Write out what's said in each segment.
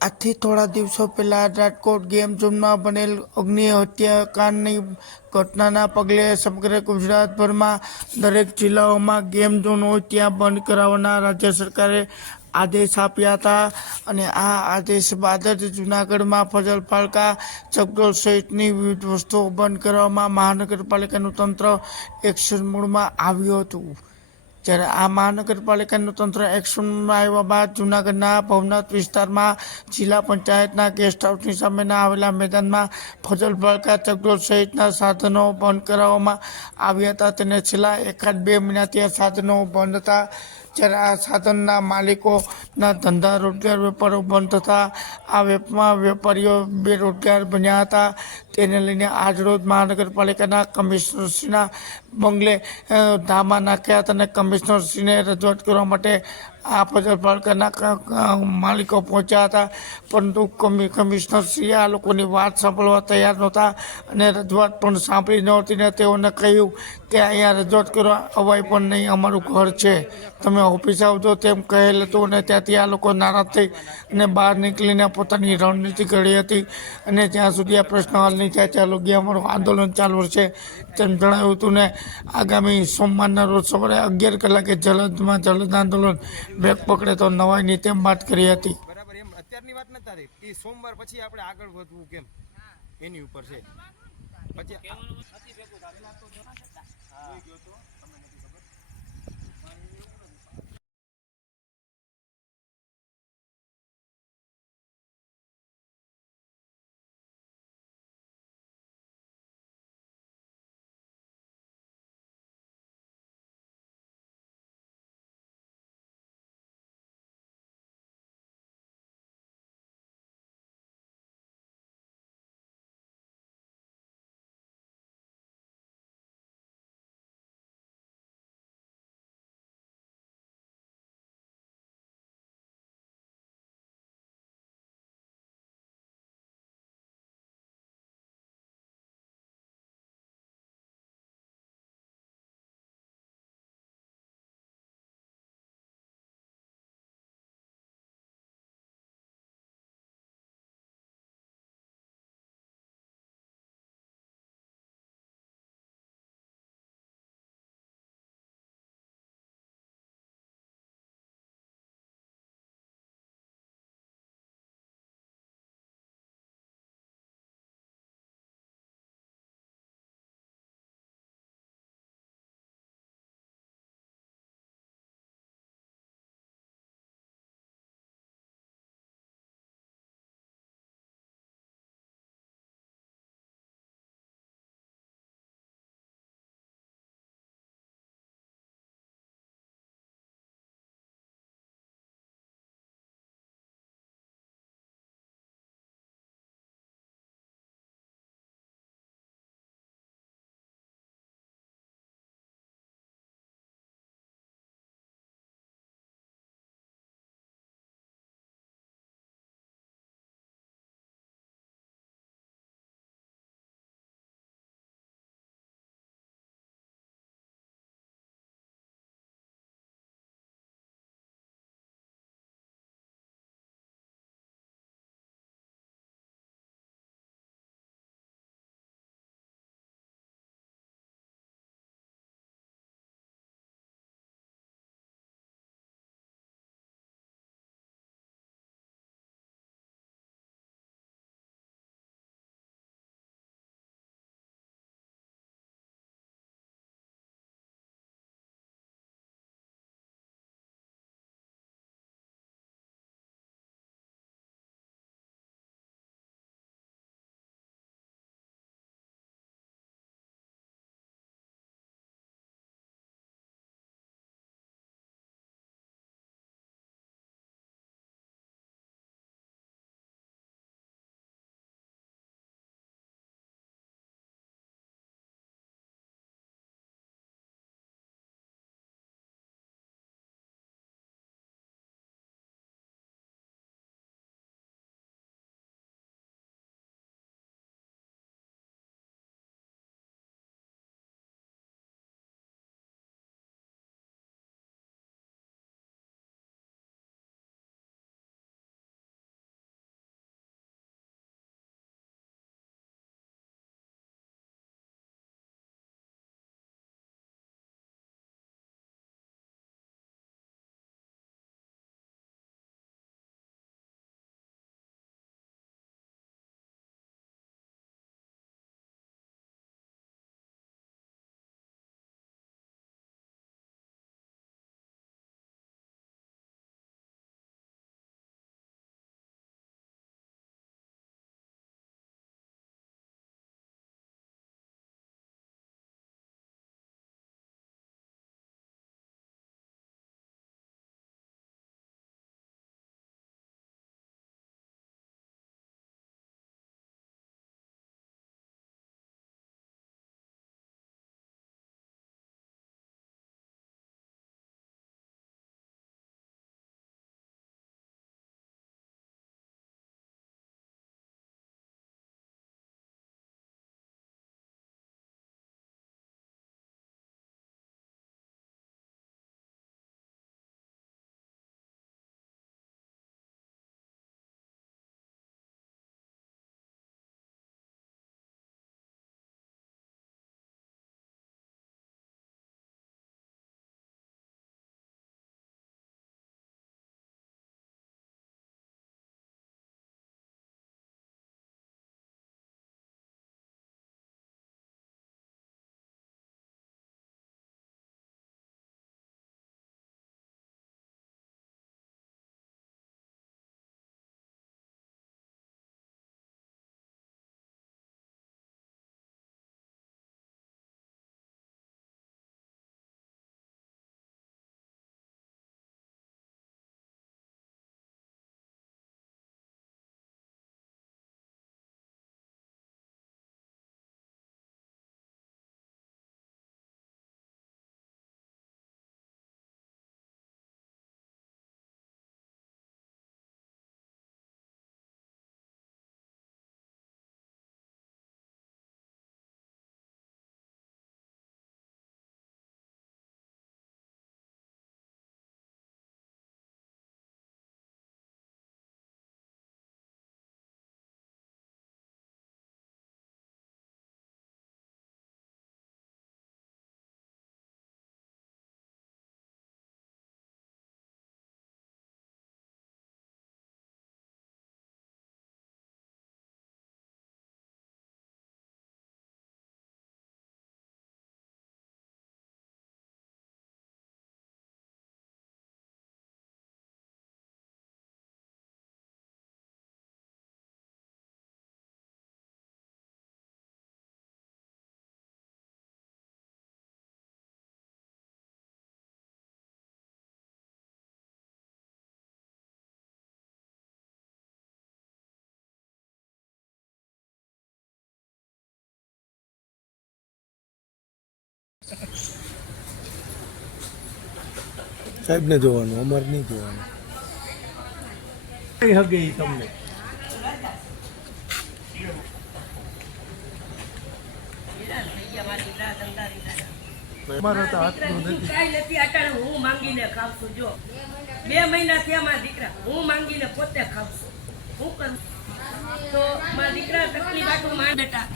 આજથી થોડા દિવસો પહેલા રાજકોટ ગેમ ઝોનમાં બનેલ અગ્નિ હત્યાકાંડની ઘટનાના પગલે સમગ્ર ગુજરાતભરમાં દરેક જિલ્લાઓમાં ગેમ ઝોન હોય ત્યાં બંધ કરાવવાના રાજ્ય સરકારે આદેશ આપ્યા હતા અને આ આદેશ બાદ જ જૂનાગઢમાં ફજલ પાલકા ચકડોળ સહિતની વિવિધ વસ્તુઓ બંધ કરવામાં મહાનગરપાલિકાનું તંત્ર એક્શન મોડમાં આવ્યું હતું. જ્યારે આ મહાનગરપાલિકાનું તંત્ર એક્શનમાં આવ્યા બાદ જૂનાગઢના ભવનાથ વિસ્તારમાં જિલ્લા પંચાયતના ગેસ્ટ હાઉસની સામેના આવેલા મેદાનમાં ફજલ પાલકા ચકડોળ સહિતના સાધનો બંધ કરાવવામાં આવ્યા હતા. તેને છેલ્લા 1-2 મહિનાથી આ સાધનો બંધ હતા. જ્યારે આ સાધનના માલિકોના ધંધા રોજગાર વેપારો બંધ થતા આ વેપારીઓ બેરોજગાર બન્યા હતા. તેને લઈને આજરોજ મહાનગરપાલિકાના કમિશનરશ્રીના બંગલે ધામા નાખ્યા હતા અને કમિશનરશ્રીને રજૂઆત કરવા માટે આ ફજલ પાલકાના માલિકો પહોંચ્યા હતા, પરંતુ કમિશનરશ્રીએ આ લોકોની વાત સાંભળવા તૈયાર નહોતા અને રજૂઆત પણ સાંભળી નહોતી ને તેઓને કહ્યું કે અહીંયા રજૂઆત કરવા અવાય પણ નહીં, અમારું ઘર છે, તમે ઓફિસ આવજો તેમ કહેલ હતું. અને ત્યાંથી આ લોકો નારાજ થઈ અને બહાર નીકળીને પોતાની રણનીતિ ઘડી હતી અને જ્યાં સુધી આ પ્રશ્ન હલ નહીં થાય ત્યાં લગી અમારું આંદોલન ચાલુ રહેશે તેમ જણાવ્યું હતું. ને આગામી સોમવારના રોજ સવારે 11 કલાકે જલદ આંદોલન વેગ પકડે તો નવાઈની તેમ વાત કરી હતી. બરાબર, એમ અત્યારની વાત નથી થતી. એ સોમવાર પછી આપણે આગળ વધવું કેમ એની ઉપર છે. પછી સાહેબને જોવાનું, અમારે નહીં જોવાનું. કઈ હગે ઈ તમને? અમારો તો હાથનું નથી. કાંઈ નથી અટાણે હું માંગીને ખાવ છું. જો 2 મહિના થયા મારા દીકરા, હું માંગીને પોતે ખાવ છું. હું કરું તો મારા દીકરા તકલીફ આટલું માર બેટા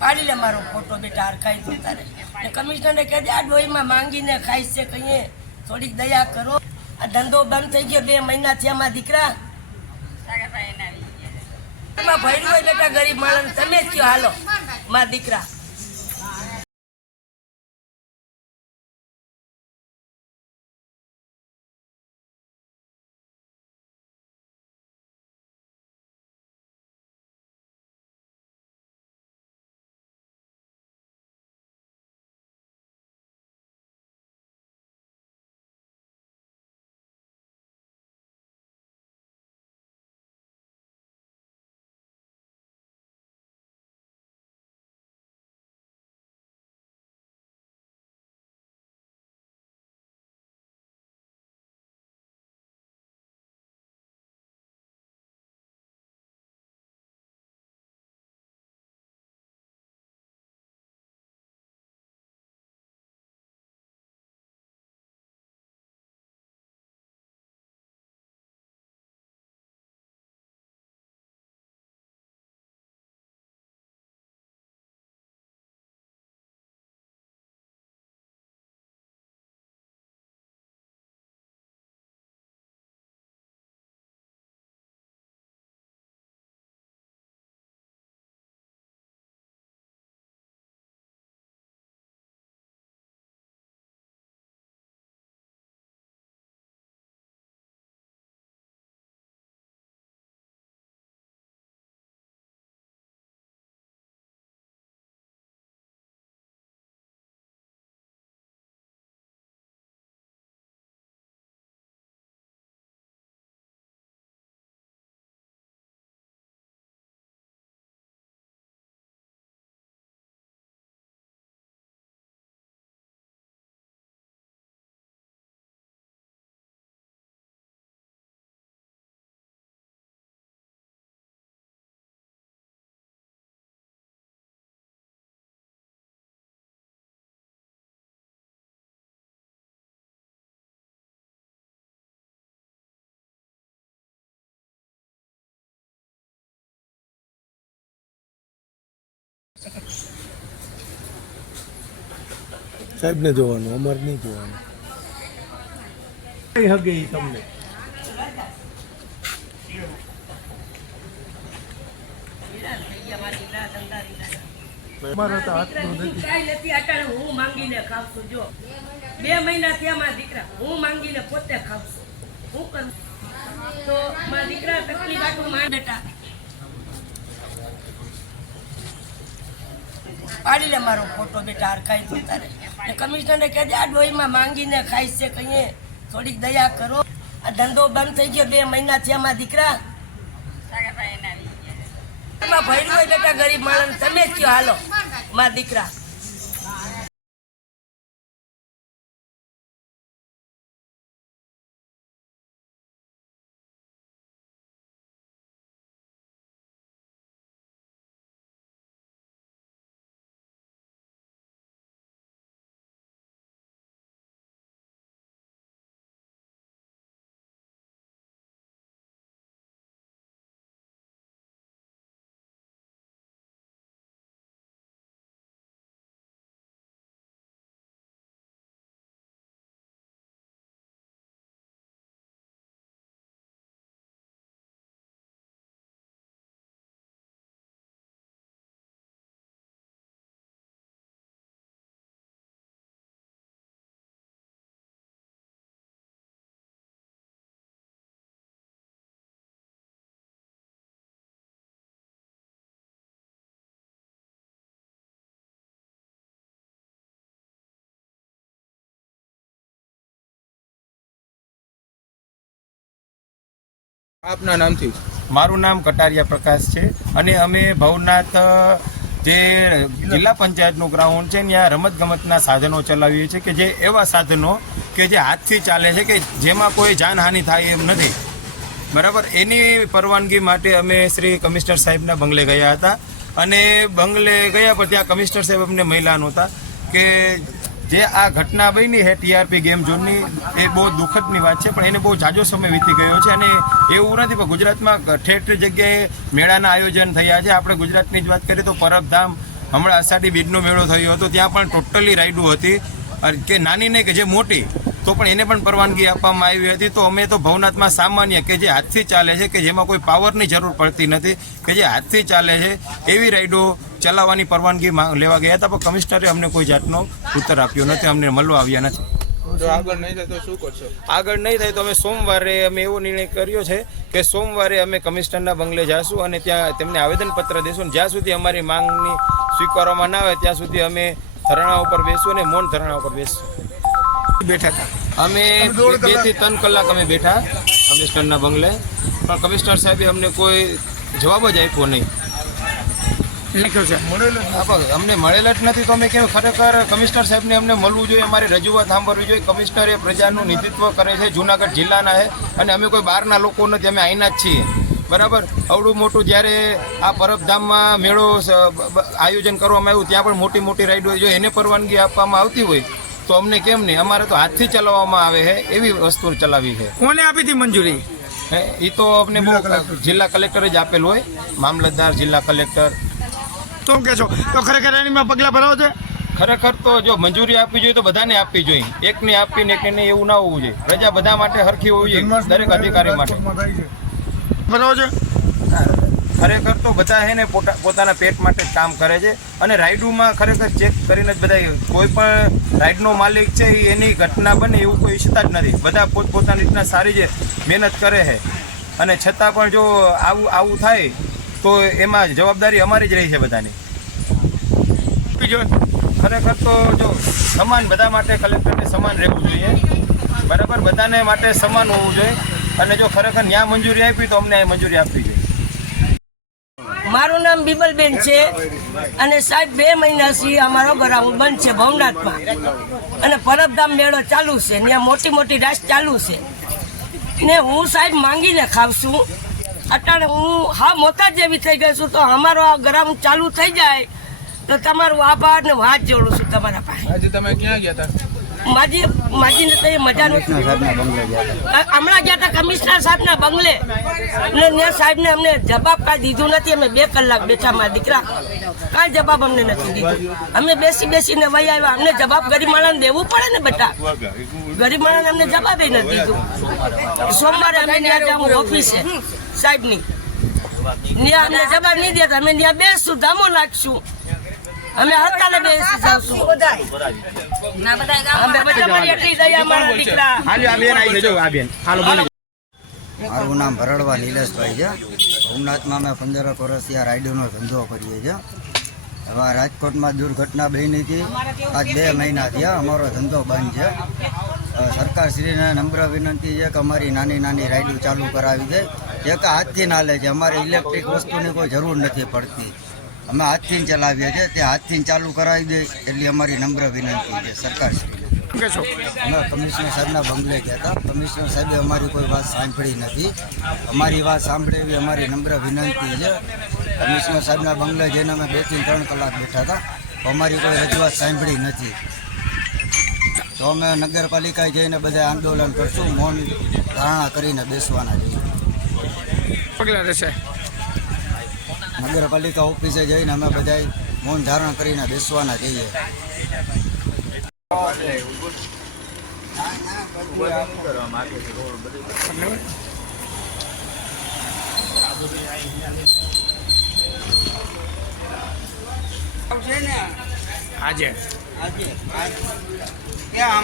પાડી લે મારો ફોટો બેટા હરખાઈ દઉં તારે. ને કમિશનરને કહે દે આ ડોહીમાં માંગીને ખાઈ છે કહીએ થોડીક દયા કરો. આ ધંધો બંધ થઈ ગયો 2 મહિના થયા મારા દીકરા. એમાં ભર્યું હોય બેટા ગરીબ માણસ, તમે જ કયો હાલો મારા દીકરા. સાહેબને જોવાનું, અમારે નહીં જોવાનું. કઈ હગે ઈ તમને? અમારો તો હાથનું નથી. કાંઈ નથી અટાણે હું માંગીને ખાવ છું. જો 2 મહિના થયા મારા દીકરા, હું માંગીને પોતે ખાવ છું. હું કરું તો મારા દીકરા તકલીફ આટલું માર બેટા પાડી લે મારો ફોટો બેટા હરખાઈ દઉં તારે. ને કમિશનરને કહે દે આ ડોહીમાં માંગીને ખાઈ છે કહીએ થોડીક દયા કરો. આ ધંધો બંધ થઈ ગયો 2 મહિના થયા મારા દીકરા. એમાં ભર્યું હોય બેટા ગરીબ માણસ, તમે જ કયો હાલો મારા દીકરા. આપના નામથી? મારું નામ કટારિયા પ્રકાશ છે અને અમે ભવનાથ જે જિલ્લા પંચાયતનું ગ્રાઉન્ડ છે ત્યાં રમતગમતના સાધનો ચલાવીએ છીએ કે જે એવા સાધનો કે જે હાથથી ચાલે છે કે જેમાં કોઈ જાનહાનિ થાય એમ નથી, બરાબર. એની પરવાનગી માટે અમે શ્રી કમિશનર સાહેબના બંગલે ગયા હતા અને બંગલે ગયા પર ત્યાં કમિશનર સાહેબ અમને મહિલા નહોતા કે જે આ ઘટના બની છે ટીઆરપી ગેમ ઝોનની એ બહુ દુઃખદની વાત છે, પણ એને બહુ ઝાઝો સમય વીતી ગયો છે અને એવું નથી પણ ગુજરાતમાં ઠેર ઠેર જગ્યાએ મેળાના આયોજન થયા છે. આપણે ગુજરાતની જ વાત કરીએ તો પરબધામ હમણાં અષાઢી બીજનો મેળો થયો હતો, ત્યાં પણ ટોટલી રાઈડો હતી કે નાની નહીં કે જે મોટી, તો પણ એને પણ પરવાનગી આપવામાં આવી હતી. તો અમે તો ભવનાથમાં સામાન્ય કે જે હાથથી ચાલે છે કે જેમાં કોઈ પાવરની જરૂર પડતી નથી, કે જે હાથથી ચાલે છે એવી રાઈડો ચલાવવાની પરવાનગી લેવા ગયા હતા, પણ કમિશનરે અમને કોઈ જાતનો ઉત્તર આપ્યો નથી, અમને મળવા આવ્યા નથી. આગળ નહીં થાય તો શું કરશો? આગળ નહીં થાય તો અમે સોમવારે અમે એવો નિર્ણય કર્યો છે કે સોમવારે અમે કમિશનરના બંગલે જઈશું અને ત્યાં તેમને આવેદનપત્ર દેશું અને જ્યાં સુધી અમારી માંગની સ્વીકારવામાં ના આવે ત્યાં સુધી અમે ધરણા ઉપર બેસું અને મૌન ધરણા ઉપર બેસશું. બેઠા હતા અમે 2 થી 3 કલાક અમે બેઠા કમિશનરના બંગલે, પણ કમિશનર સાહેબે અમને કોઈ જવાબ જ આપ્યો નહીં. અમને મળેલા જ નથી તો અમે કેમ ખરેખર કમિશનર સાહેબને અમને મળવું જોઈએ, અમારી રજૂઆત સાંભળવી જોઈએ. કમિશનર એ પ્રજાનું નેતૃત્વ કરે છે, જુનાગઢ જિલ્લાના છે અને અમે કોઈ બહારના લોકો નથી, અમે અહીંના જ છીએ, બરાબર. અવડું મોટું જ્યારે આ પરબધામમાં મેળો આયોજન કરવામાં આવ્યું ત્યાં પણ મોટી મોટી રાઈડો જો એને પરવાનગી આપવામાં આવતી હોય તો અમને કેમ નહીં? અમારે તો હાથથી ચલાવવામાં આવે છે એવી વસ્તુ ચલાવી છે. કોને આપી હતી મંજૂરી? એ તો અમને બહુ જિલ્લા કલેક્ટરે જ આપેલું હોય, મામલતદાર, જિલ્લા કલેક્ટર. તો કે છો તો ખરેખર એનીમાં પગલાં ભરાવો છે? ખરેખર તો જો મંજૂરી આપવી જોઈએ તો બધાને આપવી જોઈએ, એકને આપીને એકને એવું ના હોવું જોઈએ. રજા બધા માટે સરખી હોવી જોઈએ, દરેક અધિકારી માટે. ભરાવો છે? ખરેખર તો બધા છે ને પોતાના પેટ માટે જ કામ કરે છે અને રાઈડોમાં ખરેખર ચેક કરીને જ બધા, કોઈ પણ રાઈડનો માલિક છે એની ઘટના બને એવું કોઈ ઈચ્છતા જ નથી. બધા પોતપોતાની રીતના સારી જે મહેનત કરે છે અને છતાં પણ જો આવું થાય તો એમાં જવાબદારી અમારી જ રહી છે બધાની. ખરેખર તો જો સમાન બધા માટે કલેક્ટરને સમાન રહેવું જોઈએ, બરાબર. બધાને માટે સમાન હોવું જોઈએ અને જો ખરેખર ન્યા મંજૂરી આપી તો અમને મંજૂરી આપવી જોઈએ. મારું નામ બીબલબેન છે અને સાહેબ 2 મહિનાથી અમારો ગ્રાઉન્ડ બંધ છે ભવનાથમાં અને પરબધામ મેળો ચાલુ છે, ત્યાં મોટી મોટી રાસ ચાલુ છે ને હું સાહેબ માંગીને ખાવ છું. અત્યારે હું હા મોતા જેવી થઈ ગઈ છું, તો અમારો આ ગ્રાઉન્ડ ચાલુ થઈ જાય તો તમારું આભાર ને હાથ જોડું છું તમારા પાસે. આજે તમે ક્યાં ગયા હતા? માજીને તો એ મજા નથી. હમણાં ગયા હતા કમિશનર સાહેબના બંગલે ને ત્યાં સાહેબને અમને જવાબ કાંઈ દીધું નથી. અમે 2 કલાક બેઠા, મારા દીકરા કાંઈ જવાબ અમને નથી દીધું. અમે બેસીને વહી આવ્યા. અમને જવાબ ગરીબ માણસને દેવું પડે ને બેટા, ગરીબ માણસને અમને જવાબ નથી દીધું. સોમવારે અમે ત્યાં જાઉં ઓફિસે સાહેબની, ત્યાં અમને જવાબ નહીં દેતા. અમે ત્યાં બેસશું, ધામો નાખશું, અમે હડતાલે બેસી જાવશું. મારું નામ ભરડવા નિલેશભાઈ છે. ભવનાથમાં અમે 15 વર્ષથી આ રાઈડરનો ધંધો કરીએ છીએ. હવે રાજકોટમાં દુર્ઘટના બની હતી, આજ 2 મહિના થયા અમારો ધંધો બંધ છે. સરકારશ્રીને નમ્ર વિનંતી છે કે અમારી નાની નાની રાઈડો ચાલુ કરાવી દે, જે કે હાથથી ના લે છે. અમારે ઇલેક્ટ્રિક વસ્તુની કોઈ જરૂર નથી પડતી, અમે હાથથી ચલાવીએ છીએ, તે હાથથી ચાલુ કરાવી દે એટલી અમારી નમ્ર વિનંતી છે સરકારશ્રીને. અમે કમિશનર સાહેબના બંગલે ગયા હતા, કમિશનર સાહેબે અમારી કોઈ વાત સાંભળી નથી. અમારી વાત સાંભળે એવી અમારી નમ્ર વિનંતી છે. કમિશનર સાહેબના બંગલે જઈને અમે 2 થી 3 કલાક બેઠા હતા, અમારી કોઈ રજૂઆત સાંભળી નથી. તો અમે નગરપાલિકાએ જઈને બધા આંદોલન કરશું, મૌન ધારણા કરીને બેસવાના છીએ. પગલાં રહેશે? નગરપાલિકા ઓફિસે જઈને અમે બધા મૌન ધારણ કરીને બેસવાના છીએ.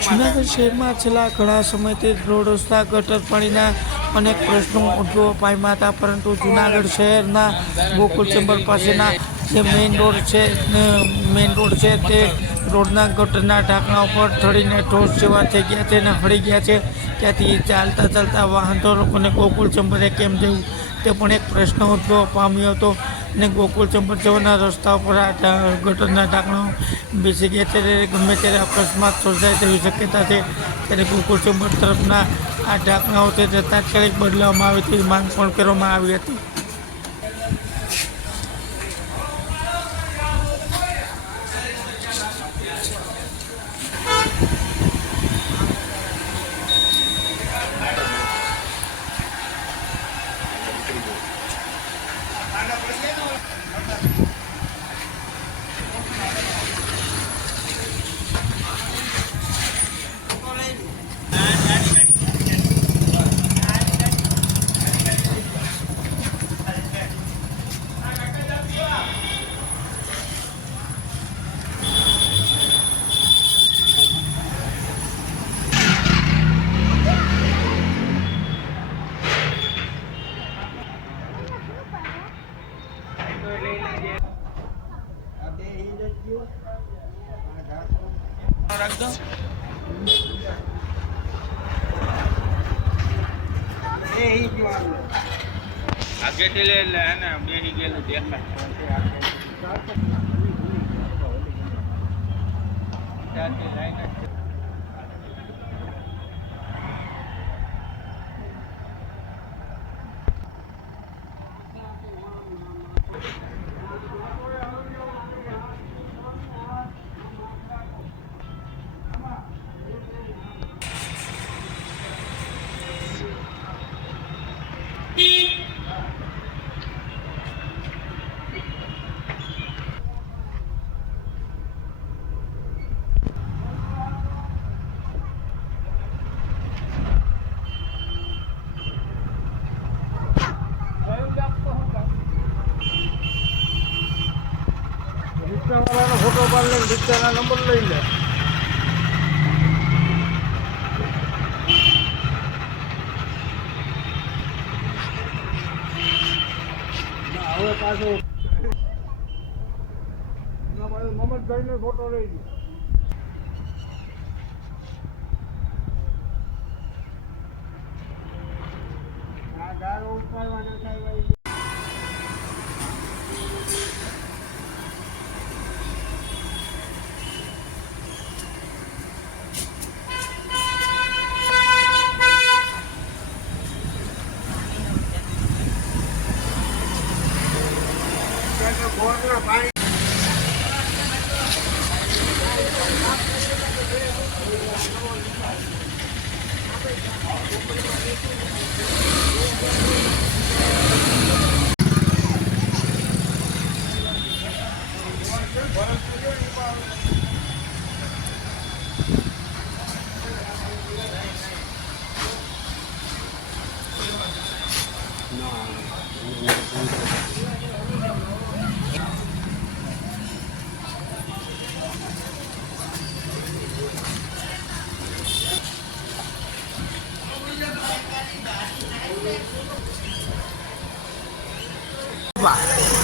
જૂનાગઢ શહેરમાં છેલ્લા ઘણા સમયથી રોડ રસ્તા ગટર પાણીના અનેક પ્રશ્નો ઉદ્ભવ પામ્યા હતા, પરંતુ જૂનાગઢ શહેરના ગોકુલ ચેમ્બર પાસેના જે મેઇન રોડ છે તે રોડના ગટરના ઢાંકણા ઉપર ઠળીને ઠોસ જેવા થઈ ગયા છે અને હળી ગયા છે. ત્યાંથી ચાલતા વાહન લોકોને ગોકુલ ચેમ્બરે કેમ જવું તે પણ એક પ્રશ્ન ઉદ્ભવ પામ્યો હતો. અને ગોકુળ ચંપત જવાના રસ્તા ઉપર આ ગટરના ઢાંકણો બેસી ગયા છે. ગમે ત્યારે અકસ્માત સર્જાય તેવી શક્યતા છે. ત્યારે ગોકુળ ચંપત તરફના આ ઢાંકણાઓ છે તે તાત્કાલિક બદલાવવામાં આવે તેવી માંગ પણ કરવામાં આવી હતી. આગેથી લે એટલે હે ને બેહી ગયેલું દેખાય. રિક્ષાવાળાનો ફોટો પાડી લે, રિક્ષાના નંબર લઈ લે. હવે પાછો મમતભાઈ નો ફોટો લઈ લે. આ ગારો ઉપાડવાનો થાય.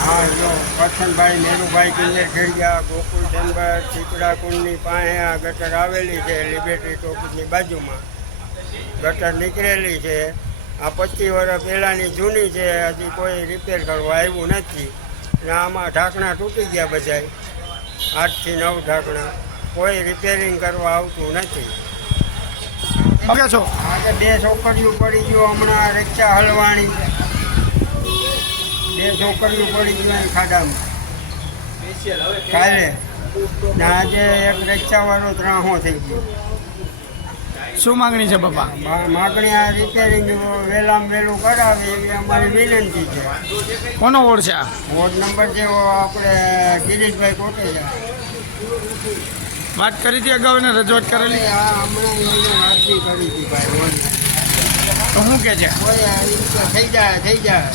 હા જો કરશનભાઈ નેરુભાઈ કિલ્લે ખેડિયા ગોકુળ ચેમ્બર ચીકડા કુંડની પાસે આ ગટર આવેલી છે. લિબર્ટી ટોકીની બાજુમાં ગટર નીકળેલી છે. આ 25 વર્ષ પહેલાંની જૂની છે. હજી કોઈ રિપેર કરવા આવ્યું નથી. અને આમાં ઢાંકણા તૂટી ગયા બધાય, 8 થી 9 ઢાંકણા. કોઈ રિપેરિંગ કરવા આવતું નથી. આજે 2 છોકરીઓ પડી ગયો હમણાં રિક્ષા હલવાણી, 2 છોકરીઓ પડી ગઈ અહીં ખાડામાં કાલે. ને આજે એક રિક્ષાવાળો ત્રાહો થઈ ગયો. શું માંગણી છે બાપા? માગણી આ રિપેરિંગ વહેલામાં વહેલું કરાવે એવી અમારી વિનંતી છે. કોનો વોર્ડ છે આ? વોર્ડ નંબર છે આપણે ગિરીશભાઈ કોટેજા. વાત કરી હતી અગાઉ ને રજૂઆત કરેલી? આ હમણાં એને અરજી કરી હતી ભાઈ વોર્ડ. તો શું કે છે કોઈ આવી રીતે થઈ જાય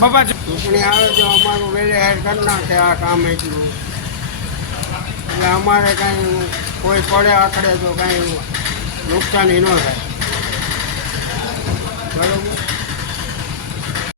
બાપા? ચૂંટણી આવે તો અમારું વહેલે હેર કરી નાખે આ કામ એટલું. એટલે અમારે કાંઈ કોઈ પડે આખડે તો કાંઈ નુકસાની ન થાય. બરોબર.